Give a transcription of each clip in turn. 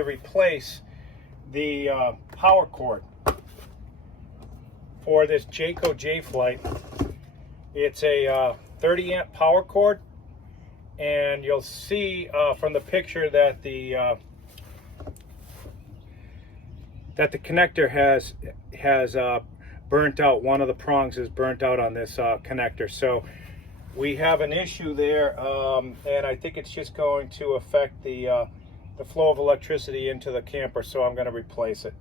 to replace the power cord for this Jayco Jayflight. It's a 30 amp power cord, and you'll see from the picture that the connector has burnt out. One of the prongs is burnt out on this connector, so we have an issue there, and I think it's just going to affect the flow of electricity into the camper, so I'm going to replace it.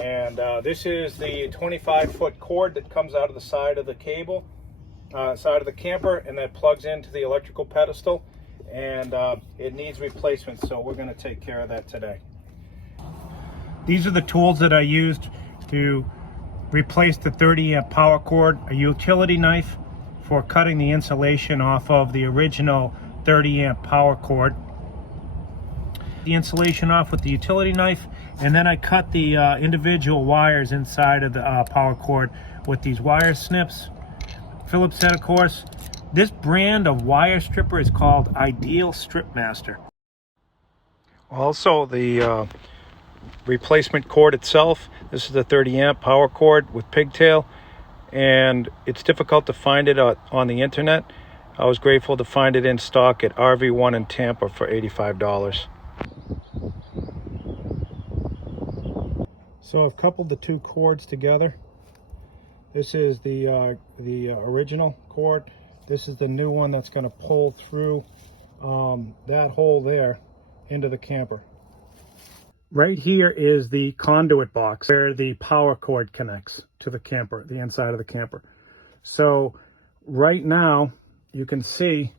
And this is the 25-foot cord that comes out of the side of the cable, side of the camper, and that plugs into the electrical pedestal, and it needs replacement, so we're going to take care of that today. These are the tools that I used to replace the 30 amp power cord: a utility knife for cutting the insulation off of the original 30 amp power cord, the insulation off with the utility knife, and then I cut the individual wires inside of the power cord with these wire snips. Phillips said, of course, this brand of wire stripper is called Ideal Strip Master. Also, the replacement cord itself, this is the 30 amp power cord with pigtail, and it's difficult to find it on the internet. I was grateful to find it in stock at RV1 in Tampa for $85. So I've coupled the two cords together. This is the original cord. This is the new one that's going to pull through that hole there into the camper. Right here is the conduit box where the power cord connects to the camper, the inside of the camper. So right now you can see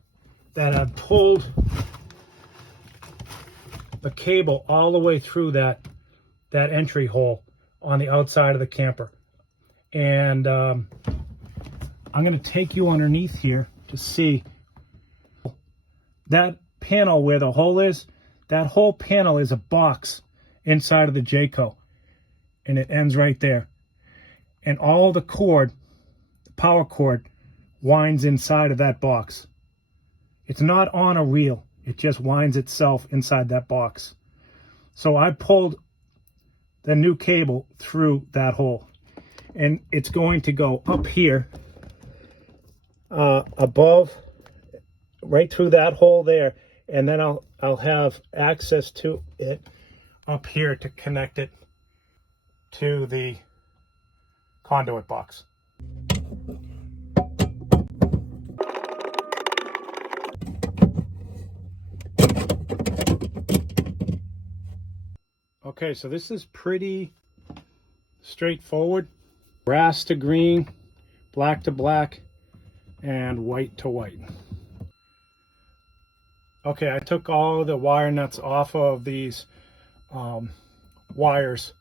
that I've pulled the cable all the way through that entry hole on the outside of the camper. And I'm going to take you underneath here to see that panel where the hole is. That whole panel is a box inside of the Jayco, and it ends right there. And all the cord, the power cord, winds inside of that box. It's not on a reel. It just winds itself inside that box. So I pulled the new cable through that hole, and it's going to go up here above, right through that hole there, and then I'll have access to it up here to connect it to the conduit box. Okay, so this is pretty straightforward. Brass to green, black to black, and white to white. Okay, I took all the wire nuts off of these wires.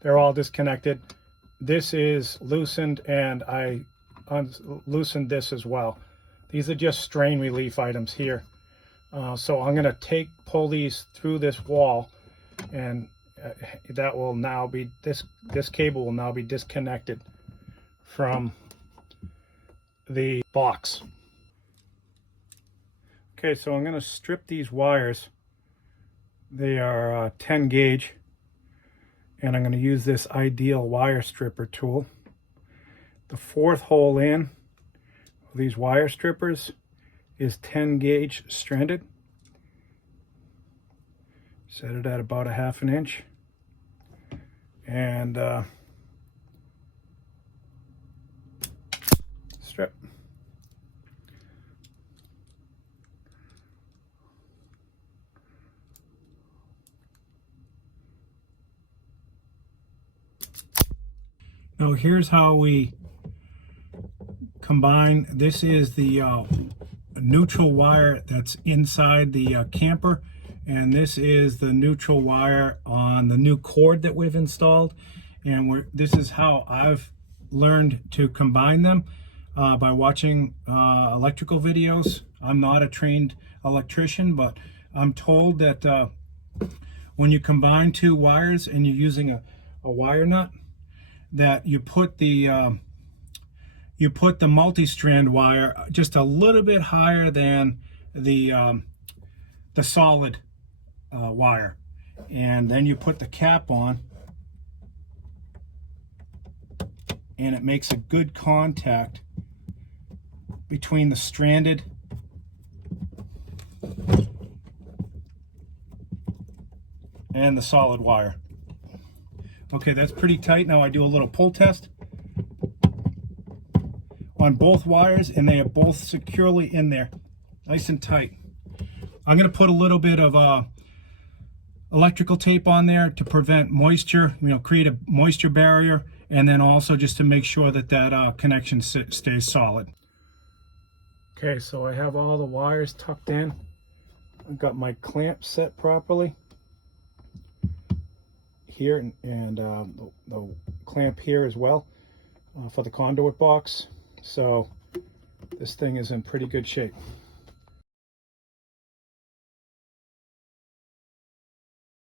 They're all disconnected. This is loosened, and I loosened this as well. These are just strain relief items here. So I'm going to pull these through this wall, and that will now be, this cable will now be disconnected from the box. Okay, so I'm going to strip these wires. They are 10 gauge, and I'm going to use this Ideal wire stripper tool. The fourth hole in these wire strippers is 10 gauge stranded. Set it at about 1/2 inch, and strip. Now here's how we combine. This is the neutral wire that's inside the camper, and this is the neutral wire on the new cord that we've installed. And this is how I've learned to combine them, by watching electrical videos. I'm not a trained electrician, but I'm told that when you combine two wires and you're using a wire nut, that you put the multi-strand wire just a little bit higher than the solid wire, And then you put the cap on, and it makes a good contact between the stranded and the solid wire. Okay, that's pretty tight. Now I do a little pull test on both wires, and they are both securely in there, nice and tight. I'm going to put a little bit of electrical tape on there to prevent moisture, create a moisture barrier, and then also just to make sure that that connection stays solid. Okay, so I have all the wires tucked in. I've got my clamp set properly here, and the clamp here as well for the conduit box. So this thing is in pretty good shape.